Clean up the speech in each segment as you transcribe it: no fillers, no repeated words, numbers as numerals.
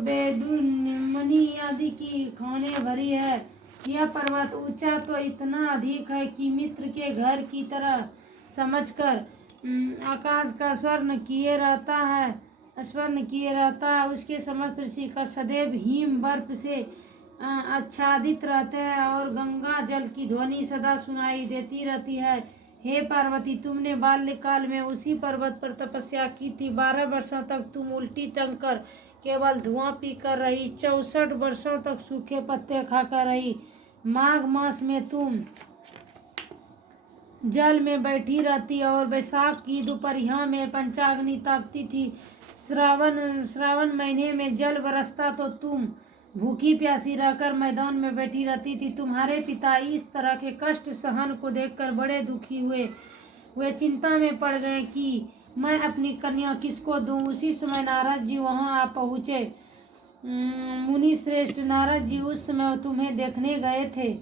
बेदुमनी आदि की खाने भरी है। यह पर्वत ऊंचा तो इतना अधिक है कि मित्र के घर की तरह समझकर आकाश का स्वर्ण किए रहता है। उसके समस्त शिखर सदैव हिम बर्फ से आच्छादित रहते हैं और गंगा जल की ध्वनि सदा सुनाई देती रहती है। हे पार्वती, तुमने बाल्यकाल में उसी पर्वत पर तपस्या की थी। 12 वर्षों तक तुम उल्टी टंग कर केवल धुआं पीकर रही। 64 वर्षों तक सूखे पत्ते खाकर रही। माघ मास में तुम जल में बैठी रहती और बैसाख की दोपहरिया में पंचाग्नि तापती थी। श्रावण महीने में जल बरसता तो तुम भूखी प्यासी रहकर मैदान में बैठी रहती थी। तुम्हारे पिता इस तरह के कष्ट सहन को देखकर बड़े दुखी हुए। वे चिंता में पड़ गए कि मैं अपनी कन्या किसको दूं। उसी समय नारद जी वहां आ पहुँचे। मुनि श्रेष्ठ, नारद जी उस समय तुम्हें देखने गए थे।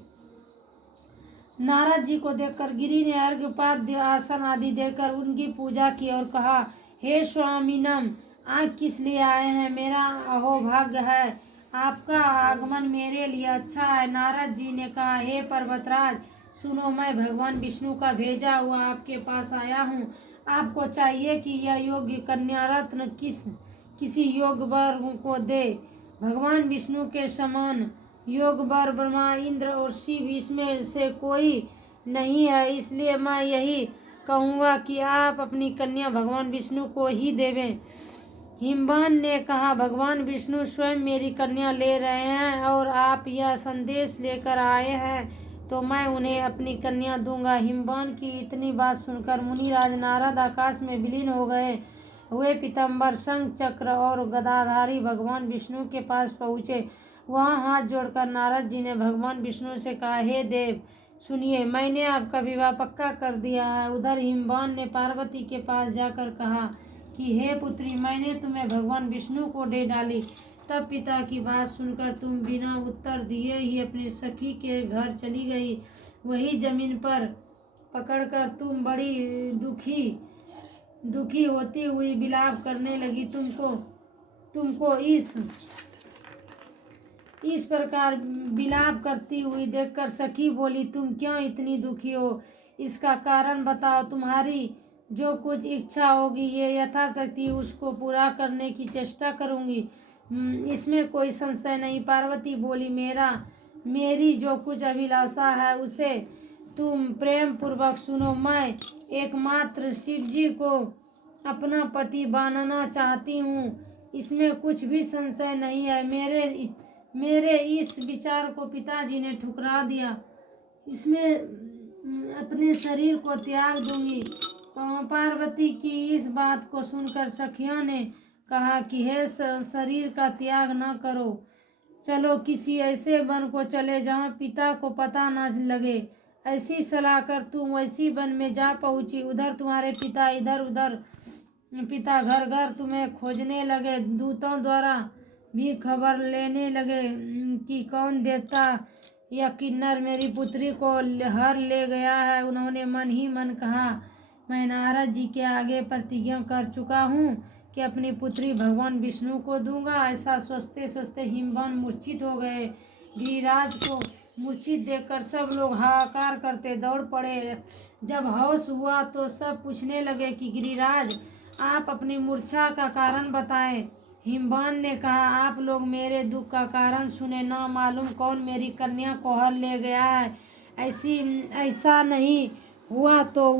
नारद जी को देखकर गिरि ने अर्घ्यपाद्य आसन आदि देकर उनकी पूजा की और कहा, हे स्वामीनम, आप किस लिए आए हैं? मेरा अहोभाग्य है, आपका आगमन मेरे लिए अच्छा है। नारद जी ने कहा, हे पर्वतराज, सुनो, मैं भगवान विष्णु का भेजा हुआ आपके पास आया हूँ। आपको चाहिए कि यह योग्य कन्या रत्न किसी योग वर को दे। भगवान विष्णु के समान योग वर ब्रह्मा, इंद्र और शिव इसमें से कोई नहीं है। इसलिए मैं यही कहूँगा कि आप अपनी कन्या भगवान विष्णु को ही देवें। हिमवान ने कहा, भगवान विष्णु स्वयं मेरी कन्या ले रहे हैं और आप यह संदेश लेकर आए हैं तो मैं उन्हें अपनी कन्या दूंगा। हिमवान की इतनी बात सुनकर मुनिराज नारद आकाश में विलीन हो गए। वे पीताम्बर, शंख चक्र और गदाधारी भगवान विष्णु के पास पहुँचे। वहाँ हाथ जोड़कर नारद जी ने भगवान विष्णु से कहा, हे देव, सुनिए, मैंने आपका विवाह पक्का कर दिया है। उधर हिमवान ने पार्वती के पास जाकर कहा कि हे पुत्री, मैंने तुम्हें भगवान विष्णु को दे डाली। तब पिता की बात सुनकर तुम बिना उत्तर दिए ही अपनी सखी के घर चली गई। वही जमीन पर पकड़कर तुम बड़ी दुखी होती हुई विलाप करने लगी। तुमको इस प्रकार विलाप करती हुई देखकर सखी बोली, तुम क्यों इतनी दुखी हो? इसका कारण बताओ। तुम्हारी जो कुछ इच्छा होगी ये यथाशक्ति उसको पूरा करने की चेष्टा करूंगी, इसमें कोई संशय नहीं। पार्वती बोली, मेरी जो कुछ अभिलाषा है उसे तुम प्रेम पूर्वक सुनो। मैं एकमात्र शिव जी को अपना पति बनाना चाहती हूँ, इसमें कुछ भी संशय नहीं है। मेरे इस विचार को पिताजी ने ठुकरा दिया। इसमें अपने शरीर को त्याग दूंगी। पार्वती की इस बात को सुनकर सखियों ने कहा कि हे शरीर का त्याग न करो, चलो किसी ऐसे वन को चले जहाँ पिता को पता न लगे। ऐसी सलाह कर तुम वैसी वन में जा पहुँची। उधर तुम्हारे पिता इधर उधर पिता घर घर तुम्हें खोजने लगे। दूतों द्वारा भी खबर लेने लगे कि कौन देवता या किन्नर मेरी पुत्री को हर ले गया है। उन्होंने मन ही मन कहा, मैं नारद जी के आगे प्रतिज्ञा कर चुका हूँ कि अपनी पुत्री भगवान विष्णु को दूंगा। ऐसा सोचते सोचते हिमवान मूर्छित हो गए। गिरिराज को मूर्छित देखकर सब लोग हाहाकार करते दौड़ पड़े। जब होश हुआ तो सब पूछने लगे कि गिरिराज, आप अपनी मूर्छा का कारण बताएं। हिमवान ने कहा, आप लोग मेरे दुख का कारण सुने। न मालूम कौन मेरी कन्या को हर ले गया है। ऐसा नहीं हुआ तो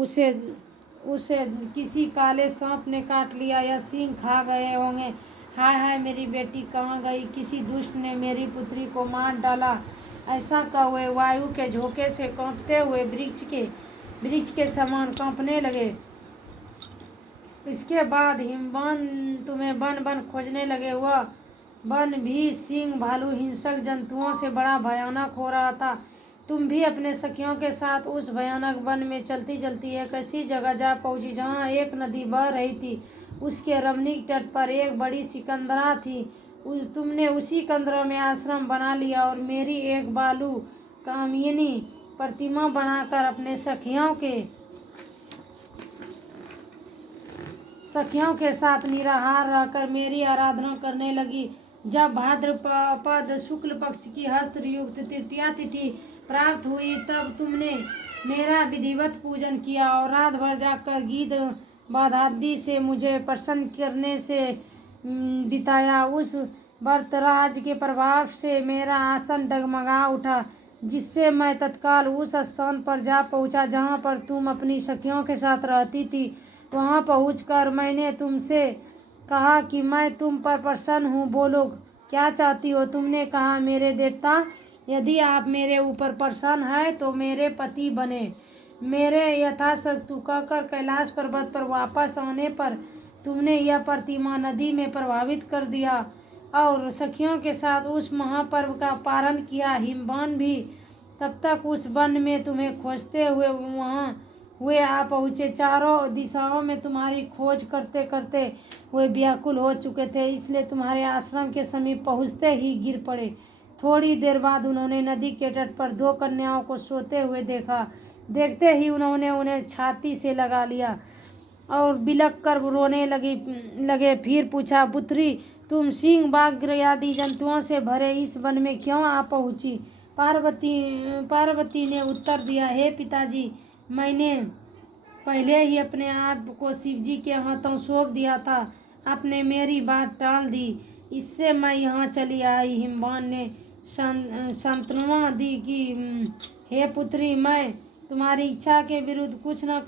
उसे किसी काले सांप ने काट लिया या सिंह खा गए होंगे। हाय हाय, मेरी बेटी कहाँ गई? किसी दुष्ट ने मेरी पुत्री को मार डाला। ऐसा कह वे वायु के झोंके से कांपते हुए वृक्ष के समान कांपने लगे। इसके बाद हिमवान तुम्हें वन वन खोजने लगे। वह वन भी सिंह, भालू, हिंसक जंतुओं से बड़ा भयानक हो रहा था। तुम भी अपने सखियों के साथ उस भयानक वन में चलती चलती एक ऐसी जगह जा पहुंची जहां एक नदी बह रही थी। उसके रमणीक तट पर एक बड़ी सिकंदरा थी। तुमने उसी कंदरा में आश्रम बना लिया और मेरी एक बालू कामिनी प्रतिमा बनाकर अपने सखियों के साथ निराहार रहकर मेरी आराधना करने लगी। जब भाद्रपद शुक्ल पक्ष की हस्त युक्त तृतीया तिथि प्राप्त हुई तब तुमने मेरा विधिवत पूजन किया और रात भर जाकर गीत बाधादि से मुझे प्रसन्न करने से बिताया। उस व्रतराज के प्रभाव से मेरा आसन डगमगा उठा, जिससे मैं तत्काल उस स्थान पर जा पहुंचा जहां पर तुम अपनी सखियों के साथ रहती थी। वहां पहुंचकर मैंने तुमसे कहा कि मैं तुम पर प्रसन्न हूँ, बोलो क्या चाहती हो। तुमने कहा, मेरे देवता, यदि आप मेरे ऊपर प्रसन्न हैं तो मेरे पति बने। मेरे यथाशक्ति कहकर कैलाश पर्वत पर वापस आने पर तुमने यह प्रतिमा नदी में प्रभावित कर दिया और सखियों के साथ उस महापर्व का पारण किया। हिमवान भी तब तक उस वन में तुम्हें खोजते हुए वहाँ हुए आ पहुँचे। चारों दिशाओं में तुम्हारी खोज करते करते हुए व्याकुल हो चुके थे, इसलिए तुम्हारे आश्रम के समीप पहुँचते ही गिर पड़े। थोड़ी देर बाद उन्होंने नदी के तट पर दो कन्याओं को सोते हुए देखा। देखते ही उन्होंने उन्हें छाती से लगा लिया और बिलख कर रोने लगे। फिर पूछा, पुत्री, तुम सिंह, बाघ आदि जंतुओं से भरे इस वन में क्यों आ पहुँची। पार्वती ने उत्तर दिया, हे पिताजी, मैंने पहले ही अपने आप को शिवजी के हाथों सौंप दिया था। आपने मेरी बात टाल दी, इससे मैं यहाँ चली आई। हिमवान ने सांत्वना दी कि हे पुत्री, मैं तुम्हारी इच्छा के विरुद्ध कुछ न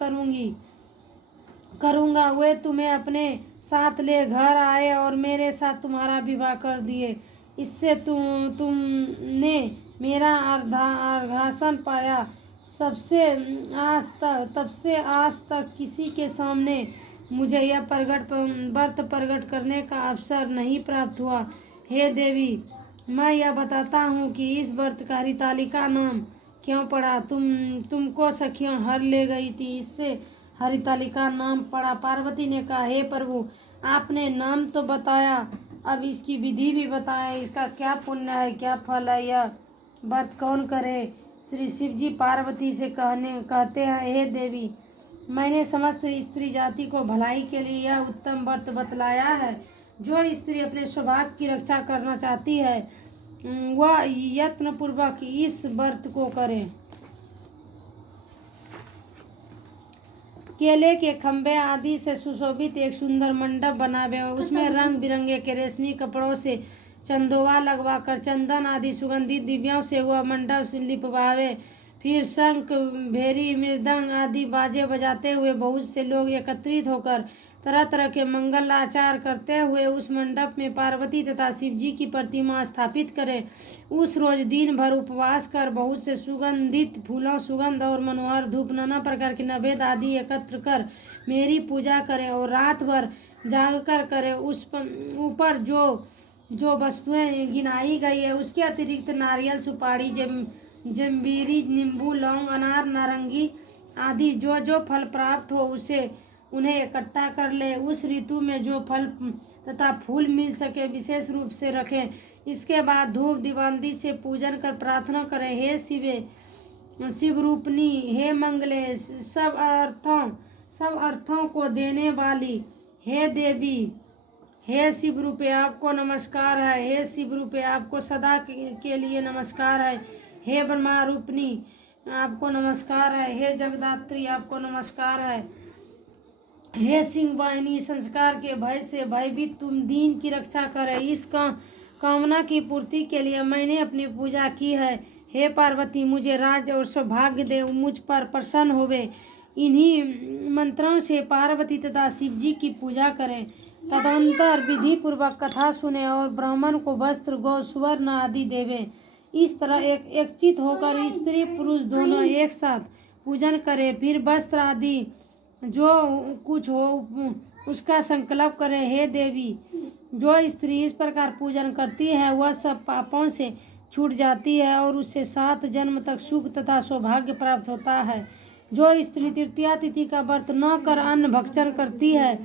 करूँगा। वे तुम्हें अपने साथ ले घर आए और मेरे साथ तुम्हारा विवाह कर दिए। इससे तुमने मेरा अर्घासन पाया। तब से आज तक किसी के सामने मुझे यह व्रत प्रकट करने का अवसर नहीं प्राप्त हुआ। हे देवी, मैं यह बताता हूँ कि इस व्रत का हरितालिका नाम क्यों पड़ा। तुमको सखियों हर ले गई थी, इससे हरितालिका नाम पड़ा। पार्वती ने कहा, हे प्रभु, आपने नाम तो बताया, अब इसकी विधि भी बताया। इसका क्या पुण्य है, क्या फल है, यह व्रत कौन करे। श्री शिव जी पार्वती से कहते हैं, हे देवी, मैंने समस्त स्त्री जाति को भलाई के लिए यह उत्तम व्रत बतलाया है। जो स्त्री अपने सौभाग्य की रक्षा करना चाहती है वह यत्न पूर्वक इस व्रत को करे। केले के खंभे आदि से सुशोभित एक सुंदर मंडप बनावे, उसमें रंग बिरंगे के रेशमी कपड़ों से चंदोवा लगवाकर चंदन आदि सुगंधित दिव्यों से वह मंडप लिपवावे। फिर शंख, भेरी, मृदंग आदि बाजे बजाते हुए बहुत से लोग एकत्रित होकर तरह तरह के मंगल आचार करते हुए उस मंडप में पार्वती तथा शिवजी की प्रतिमा स्थापित करें। उस रोज दिन भर उपवास कर बहुत से सुगंधित फूलों, सुगंध और मनोहर धूप, नाना प्रकार के नैवेद्य आदि एकत्र कर मेरी पूजा करें और रात भर जागकर करें। उस ऊपर जो वस्तुएं गिनाई गई है उसके अतिरिक्त नारियल, सुपारी, जम्बीरी, नींबू, लौंग, अनार, नारंगी आदि जो फल प्राप्त हो उसे उन्हें इकट्ठा कर ले। उस ऋतु में जो फल तथा फूल मिल सके विशेष रूप से रखें। इसके बाद धूप दीवानदी से पूजन कर प्रार्थना करें, हे शिव रूपनी, हे मंगले, सब अर्थों को देने वाली, हे देवी, हे शिव रूपे आपको नमस्कार है। हे शिव रूपे आपको सदा के लिए नमस्कार है। हे ब्रह्मा रूपनी आपको नमस्कार है। हे जगदात्री आपको नमस्कार है। हे सिंह वाहिनी, संस्कार के भय से भयभीत तुम दीन की रक्षा करे। इस कामना की पूर्ति के लिए मैंने अपनी पूजा की है। हे पार्वती, मुझे राज और सौभाग्य दे, मुझ पर प्रसन्न होवे। इन्हीं मंत्रों से पार्वती तथा शिव जी की पूजा करें। तदंतर विधि पूर्वक कथा सुने और ब्राह्मण को वस्त्र, गौ, सुवर्ण आदि देवे। इस तरह एक चित होकर स्त्री पुरुष दोनों एक साथ पूजन करें। फिर वस्त्र आदि जो कुछ हो उसका संकल्प करें। हे देवी, जो स्त्री इस प्रकार पूजन करती है वह सब पापों से छूट जाती है और उससे 7 जन्म तक सुख तथा सौभाग्य प्राप्त होता है। जो स्त्री तृतीया तिथि का व्रत न कर अन्न भक्षण करती है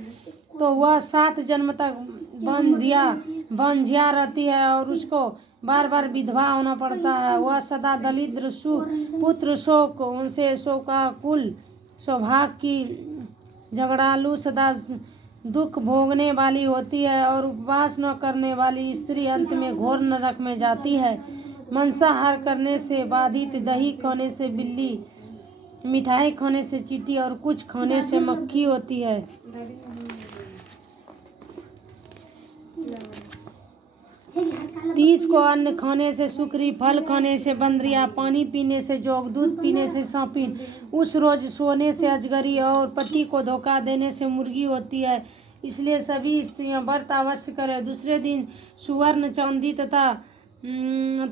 तो वह 7 जन्म तक बंध्या रहती है और उसको बार बार विधवा होना पड़ता है। वह सदा दरिद्र, पुत्र शोक, उनसे शोकाकुल, सौभाग्य की झगड़ालू, सदा दुख भोगने वाली होती है और उपवास न करने वाली स्त्री अंत में घोर नरक में जाती है। मांसाहार करने से बाधित, दही खाने से बिल्ली, मिठाई खाने से चींटी और कुछ खाने से मक्खी होती है। 30 को अन्न खाने से सुकरी, फल खाने से बंदरिया, पानी पीने से जोग, दूध पीने से सांपिन, उस रोज सोने से अजगरी और पति को धोखा देने से मुर्गी होती है। इसलिए सभी स्त्रियां व्रत अवश्य करें। दूसरे दिन सुवर्ण, चांदी तथा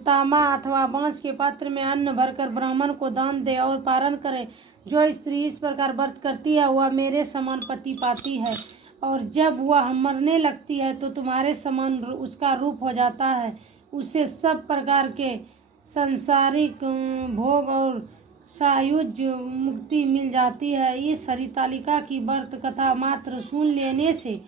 तांबा अथवा बांस के पात्र में अन्न भरकर ब्राह्मण को दान दे और पारण करे। जो स्त्री इस प्रकार व्रत करती है वह मेरे समान पति पाती है, और जब वह मरने लगती है तो तुम्हारे समान उसका रूप हो जाता है। उसे सब प्रकार के सांसारिक भोग और सायुज मुक्ति मिल जाती है। इस हरितालिका की व्रत कथा मात्र सुन लेने से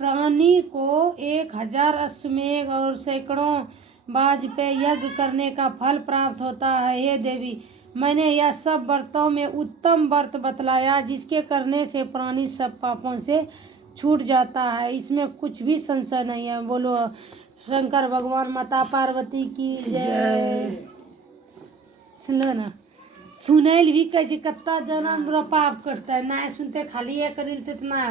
प्राणी को 1000 अश्वमेध और सैकड़ों वाजपेय यज्ञ करने का फल प्राप्त होता है। हे देवी, मैंने यह सब व्रतों में उत्तम व्रत बतलाया जिसके करने से प्राणी सब पापों से छूट जाता है। इसमें कुछ भी संशय नहीं है। बोलो शंकर भगवान, माता पार्वती की जय। सुनो ना, सुनैल भी कहे कत्ता जन्म पाप करता है, ना सुनते खाली एक करिल तो ना